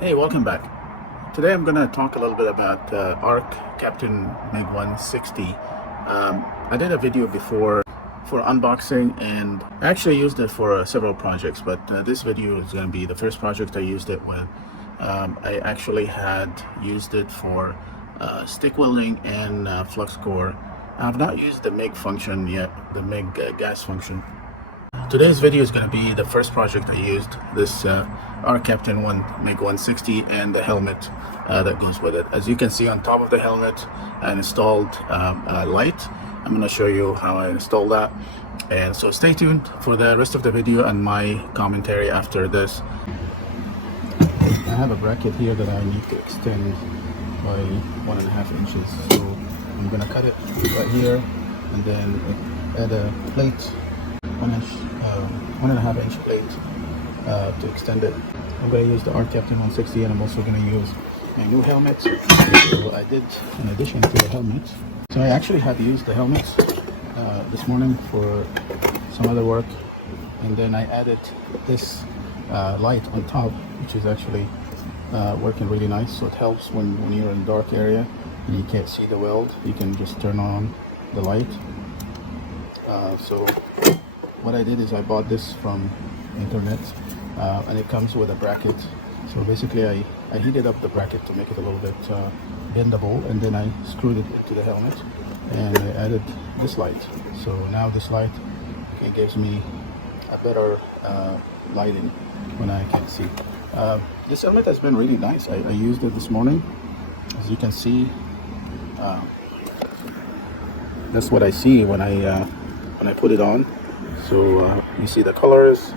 Hey, welcome back. Today I'm going to talk a little bit about Arccaptain Mig160. I did a video before for unboxing and I actually used it for several projects, but this video is going to be the first project I used it with. I actually had used it for stick welding and flux core. I've not used the MIG function yet, the MIG gas function. Today's video is going to be the first project I used, this Arccaptain Mig160 and the helmet that goes with it. As you can see on top of the helmet, I installed a light. I'm going to show you how I installed that. And so stay tuned for the rest of the video and my commentary after this. I have a bracket here that I need to extend by 1.5 inches. So I'm going to cut it right here and then add a plate. 1.5 inch plate to extend it. I'm going to use the Arccaptain 160 and I'm also going to use my new helmet. So I did in addition to the helmet. So I actually had to use the helmet this morning for some other work, and then I added this light on top, which is actually working really nice. So it helps when you're in a dark area and you can't see the weld, you can just turn on the light. So what I did is I bought this from internet and it comes with a bracket. So basically I heated up the bracket to make it a little bit bendable, and then I screwed it into the helmet and I added this light. So now this light gives me a better lighting when I can't see. This helmet has been really nice. I used it this morning. As you can see, that's what I see when I put it on. So you see the colors,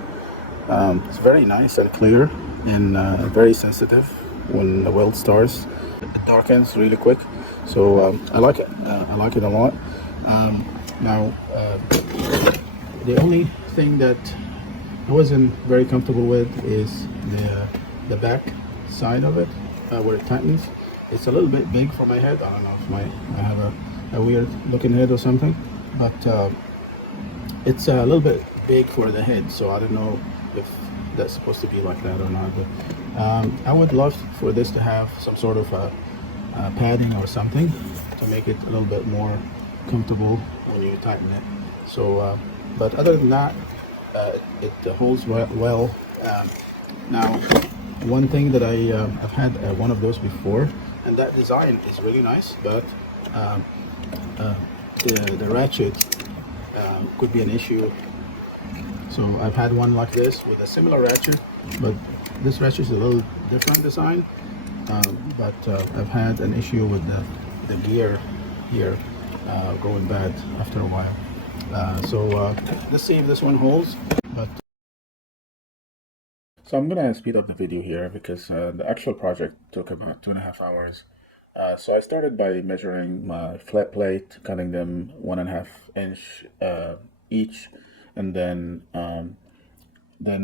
it's very nice and clear and very sensitive when the weld starts. It darkens really quick, so I like it. I like it a lot. Now, the only thing that I wasn't very comfortable with is the back side of it, where it tightens. It's a little bit big for my head. I don't know if I have a weird looking head or something, but it's a little bit big for the head, so I don't know if that's supposed to be like that or not. But I would love for this to have some sort of a padding or something to make it a little bit more comfortable when you tighten it. So, but other than that, it holds well. Now, one thing that I've had one of those before, and that design is really nice, but the ratchet could be an issue. So I've had one like this with a similar ratchet, but this ratchet is a little different design. But I've had an issue with the gear here going bad after a while. So let's see if this one holds. So I'm gonna speed up the video here because the actual project took about 2.5 hours. So I started by measuring my flat plate, cutting them 1.5 inch each, and then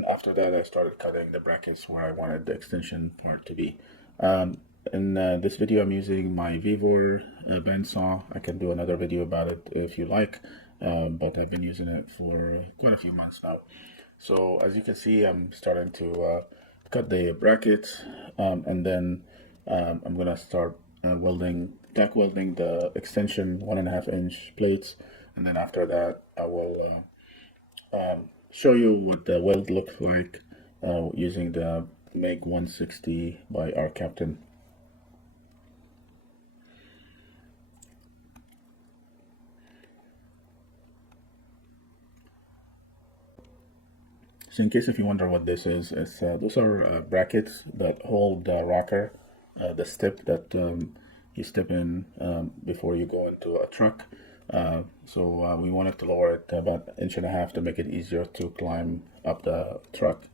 after that I started cutting the brackets where I wanted the extension part to be. In this video I'm using my Vivor bandsaw. I can do another video about it if you like, but I've been using it for quite a few months now. So as you can see, I'm starting to cut the brackets, and then I'm gonna start tack welding the extension 1.5 inch plates, and then after that I will show you what the weld looks like using the Mig160 by Arccaptain. So in case if you wonder what this is, those are brackets that hold the rocker, the step that you step in before you go into a truck. So we wanted to lower it about 1.5 inches to make it easier to climb up the truck.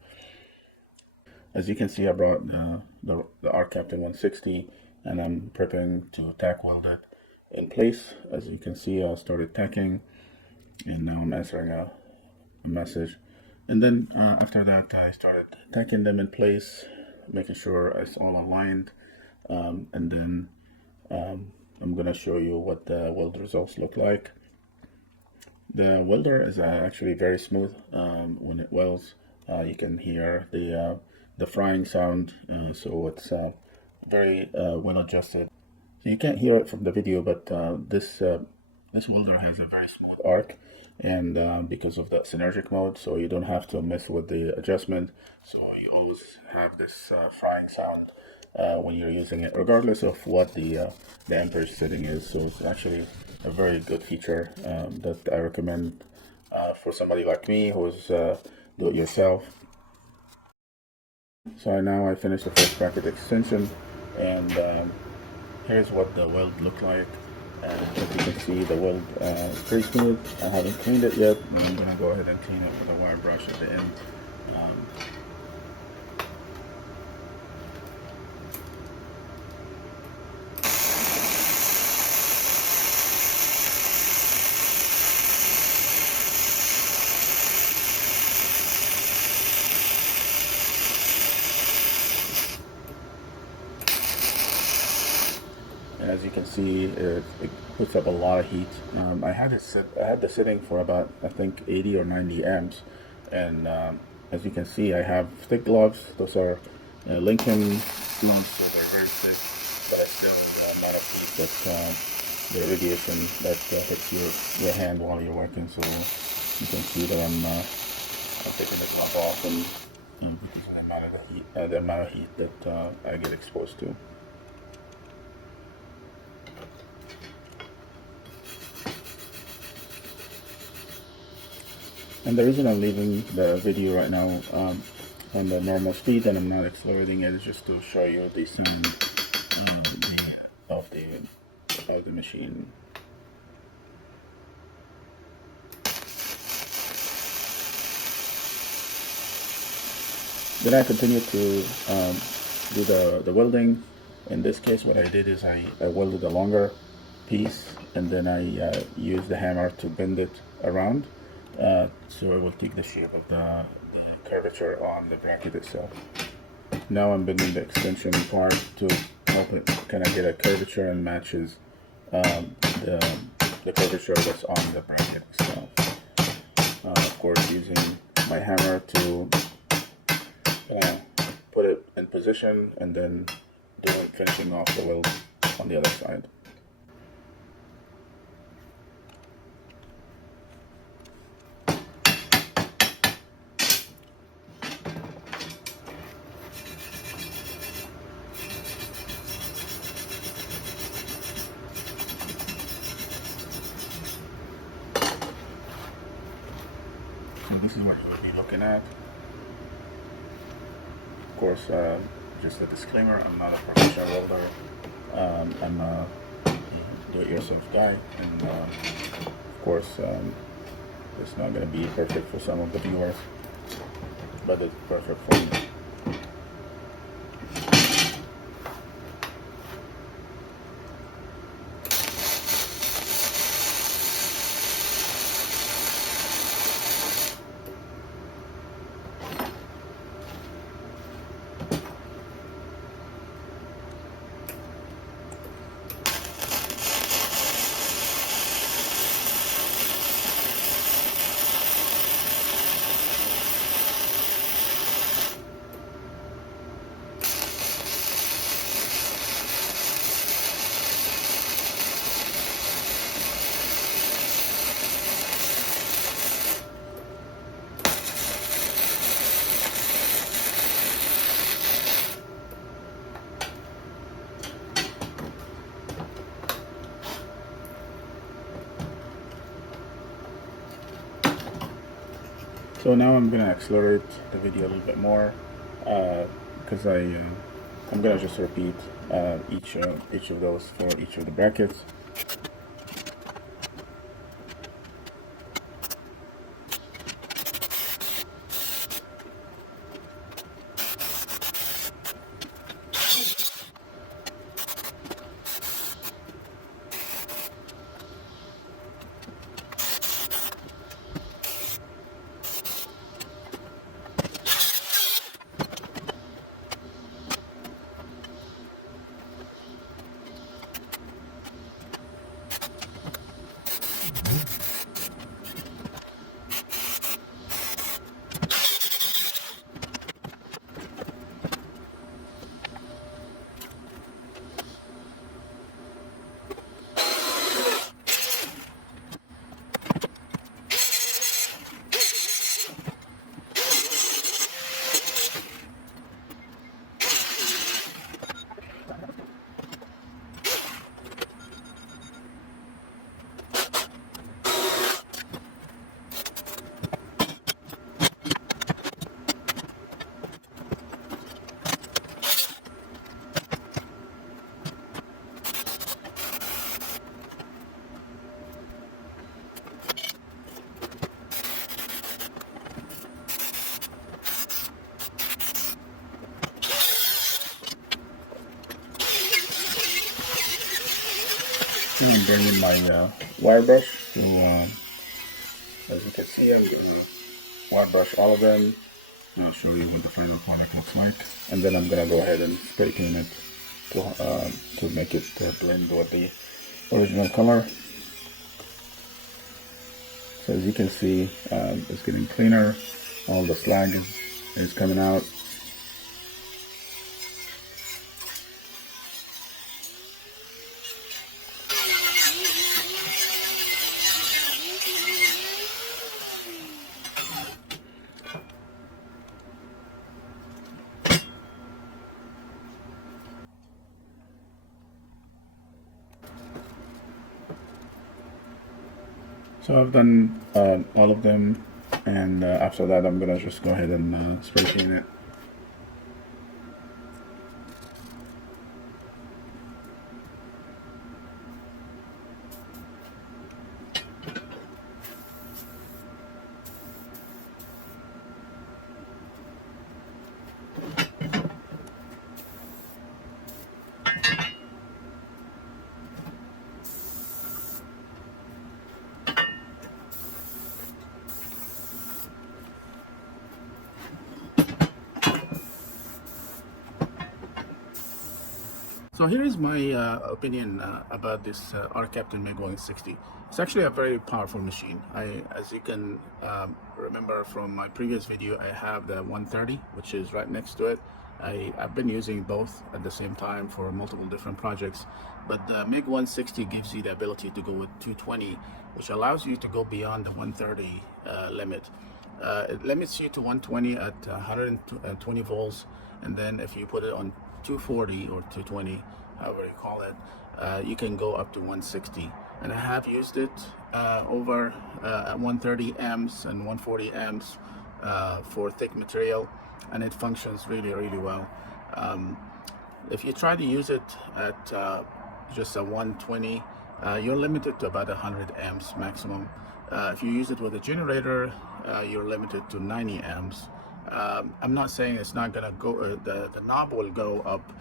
As you can see, I brought the Arccaptain 160 and I'm prepping to tack weld it in place. As you can see, I started tacking and now I'm answering a message. And then after that, I started tacking them in place, making sure it's all aligned. And then I'm going to show you what the weld results look like. The welder is actually very smooth when it welds. You can hear the the frying sound. So it's very well adjusted. So you can't hear it from the video, but this welder has a very smooth arc, and because of that synergic mode, so you don't have to mess with the adjustment. So you always have this frying sound when you're using it, regardless of what the amperage setting is. So it's actually a very good feature that I recommend for somebody like me who's do it yourself. So now I finished the first bracket extension, and here's what the weld looked like. As you can see, the weld is pretty smooth. I haven't cleaned it yet, and I'm gonna go ahead and clean it with a wire brush at the end. And as you can see, it puts up a lot of heat. I had the setting for about, I think, 80 or 90 amps, and as you can see, I have thick gloves. Those are Lincoln gloves, so they're very thick, but still the amount of heat that the radiation that hits your hand while you're working. So you can see that I'm taking the glove off, and because of the amount of heat that I get exposed to. And the reason I'm leaving the video right now on the normal speed and I'm not accelerating it is just to show you the sound of the machine. Then I continue to do the welding. In this case, what I did is I welded a longer piece, and then I used the hammer to bend it around. So it will take the shape of the curvature on the bracket itself. Now I'm bending the extension part to help it kind of get a curvature and matches the curvature that's on the bracket itself. Of course, using my hammer to put it in position, and then finishing off the weld on the other side. So this is what you'll be looking at. Of course, just a disclaimer, I'm not a professional welder. I'm a do-it-yourself guy, and of course, it's not going to be perfect for some of the viewers, but it's perfect for me. So now I'm gonna accelerate the video a little bit more because I'm gonna just repeat each of those for each of the brackets. I'm bringing my wire brush. So as you can see, I'm gonna wire brush all of them. I'll show you what the final product looks like, and then I'm gonna go ahead and spray paint it to make it blend with the original color. So as you can see, it's getting cleaner. All the slag is coming out. So I've done all of them, and after that I'm gonna just go ahead and spray paint it. So here is my opinion about this Arccaptain Mig160. It's actually a very powerful machine. As you can remember from my previous video, I have the 130, which is right next to it. I've been using both at the same time for multiple different projects, but the Mig160 gives you the ability to go with 220, which allows you to go beyond the 130 limit. It limits you to 120 at 120 volts, and then if you put it on 240 or 220, however you call it, you can go up to 160. And I have used it over at 130 amps and 140 amps for thick material, and it functions really well. If you try to use it at just a 120, you're limited to about 100 amps maximum. If you use it with a generator, you're limited to 90 amps. I'm not saying it's not gonna go, the knob will go up,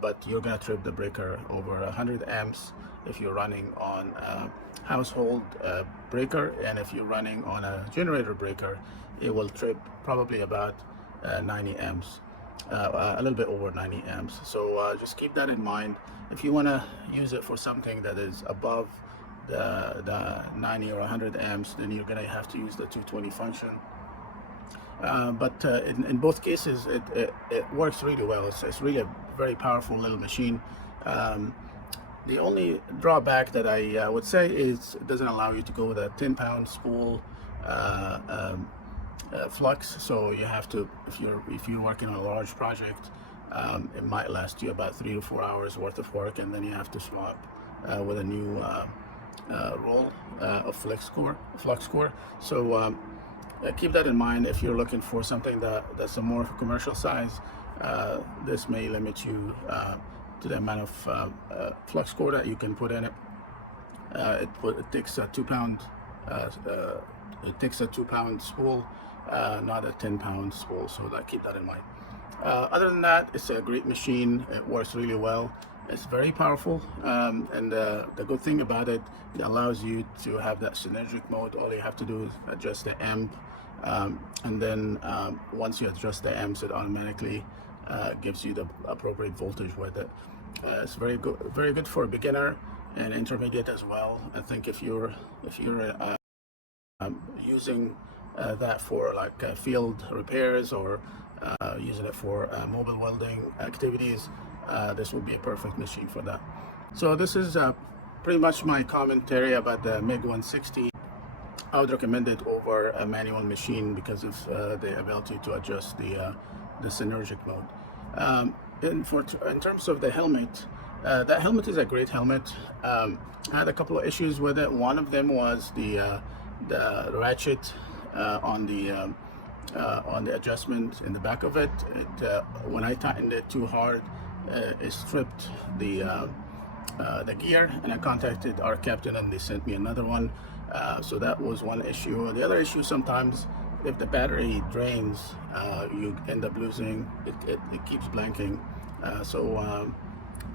but you're gonna trip the breaker over 100 amps if you're running on a household breaker, and if you're running on a generator breaker, it will trip probably about 90 amps, a little bit over 90 amps. So just keep that in mind. If you want to use it for something that is above the 90 or 100 amps, then you're gonna have to use the 220 function. But in both cases, it works really well. It's really a very powerful little machine. The only drawback that I would say is it doesn't allow you to go with a 10-pound spool flux. So you have to, if you're working on a large project, it might last you about 3 to 4 hours worth of work, and then you have to swap with a new roll of flux core. So keep that in mind if you're looking for something that's a more commercial size. This may limit you to the amount of flux core that you can put in it. It takes a 2-pound spool, not a 10-pound spool, so keep that in mind. Other than that, it's a great machine. It works really well. It's very powerful, and the good thing about it, it allows you to have that synergic mode. All you have to do is adjust the amp, and then once you adjust the amps, it automatically gives you the appropriate voltage with it. It's very good for a beginner and intermediate as well. I think if you're using that for like field repairs or using it for mobile welding activities, this would be a perfect machine for that. So this is pretty much my commentary about the Mig160. I would recommend it over a manual machine because of the ability to adjust the synergic mode. In terms of the helmet, that helmet is a great helmet. I had a couple of issues with it. One of them was the ratchet on the adjustment in the back of it. When I tightened it too hard, it stripped the gear, and I contacted Arccaptain and they sent me another one. So that was one issue. The other issue, sometimes if the battery drains, you end up losing it. It keeps blanking. So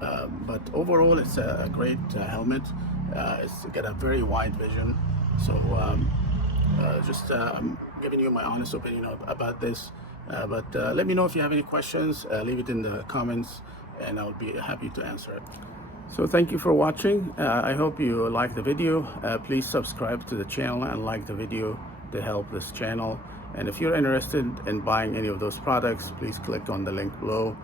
But overall, it's a great helmet. It's got a very wide vision. So just I'm giving you my honest opinion about this. But let me know if you have any questions. Leave it in the comments, and I'll be happy to answer it. So thank you for watching. I hope you liked the video. Please subscribe to the channel and like the video to help this channel. And if you're interested in buying any of those products, please click on the link below.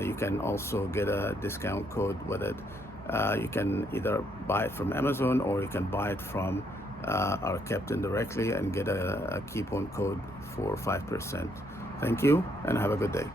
You can also get a discount code with it. You can either buy it from Amazon, or you can buy it from Arccaptain directly and get a coupon code for 5%. Thank you and have a good day.